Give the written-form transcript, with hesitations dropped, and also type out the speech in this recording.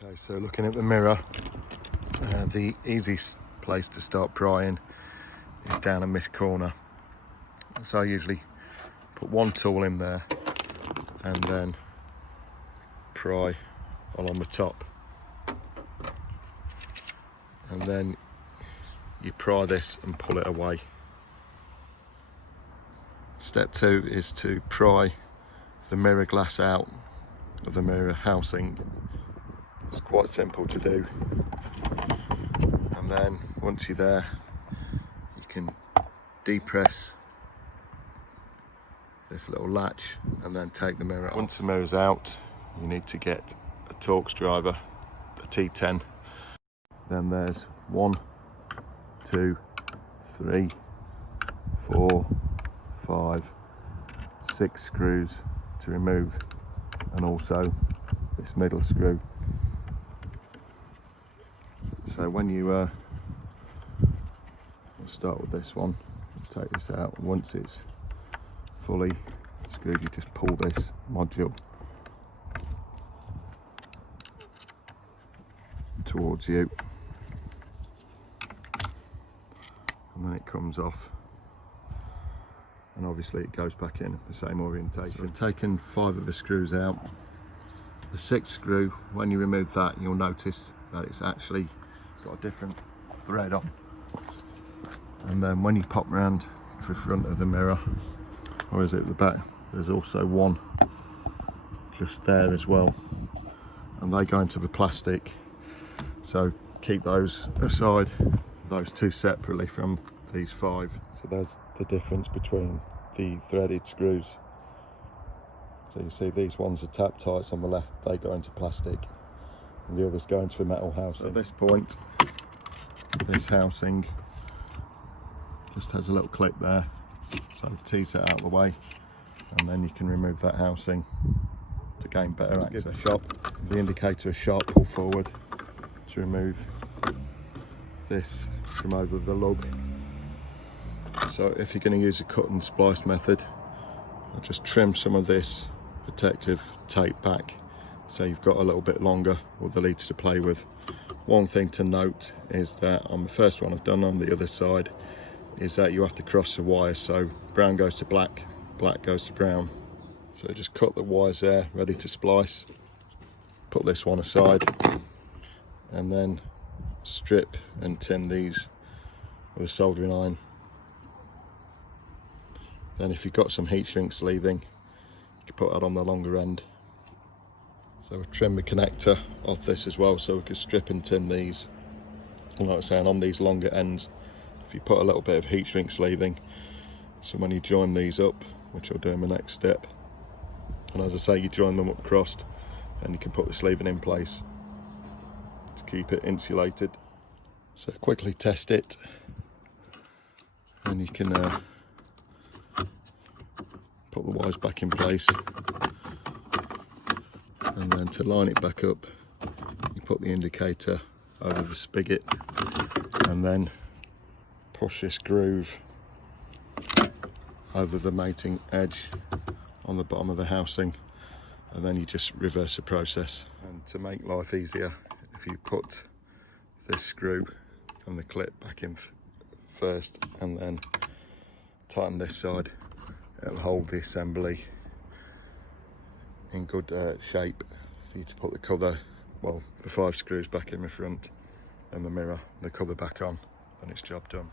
Okay, so looking at the mirror, the easiest place to start prying is down in this corner. So I usually put one tool in there and then pry along the top. And then you pry this and pull it away. Step 2 is to pry the mirror glass out of the mirror housing. It's quite simple to do. And then once you're there, you can depress this little latch and then take the mirror off. Once the mirror's out, you need to get a Torx driver, a T10. Then there's 1, 2, 3, 4, 5, 6 screws to remove, and also this middle screw. So when you we'll start with this one, take this out. Once it's fully screwed, you just pull this module towards you, and then it comes off, and obviously it goes back in the same orientation. So we've taken 5 of the screws out. The 6th screw, when you remove that, you'll notice that it's actually got a different thread on. And then when you pop round to the front of the mirror, or is it the back, there's also one just there as well, and they go into the plastic, so keep those aside, those 2 separately from these 5. So there's the difference between the threaded screws. So you see these ones are tap tights on the left, they go into plastic, and the others go into the metal housing. So at this point, this housing just has a little clip there, so tease it out of the way, and then you can remove that housing to gain better access. Give the indicator a sharp pull forward to remove this from over the lug. So if you're going to use a cut and splice method, I'll just trim some of this protective tape back so you've got a little bit longer with the leads to play with. One thing to note is that on the first one I've done on the other side is that you have to cross the wires, so brown goes to black, black goes to brown. So just cut the wires there, ready to splice. Put this one aside and then strip and tin these with a soldering iron. Then if you've got some heat shrink sleeving, you can put that on the longer end. So we've trimmed the connector off this as well, so we can strip and tin these. And like I was saying, on these longer ends, if you put a little bit of heat shrink sleeving, so when you join these up, which I'll do in the next step, and as I say, you join them up crossed, and you can put the sleeving in place to keep it insulated. So quickly test it, and you can put the wires back in place, and then to line it back up, you put the indicator over the spigot and then push this groove over the mating edge on the bottom of the housing, and then you just reverse the process. And to make life easier, if you put this screw and the clip back in first and then tighten this side, it'll hold the assembly in good shape for you to put the cover, well, the 5 screws back in the front and the mirror, the cover back on, and it's job done.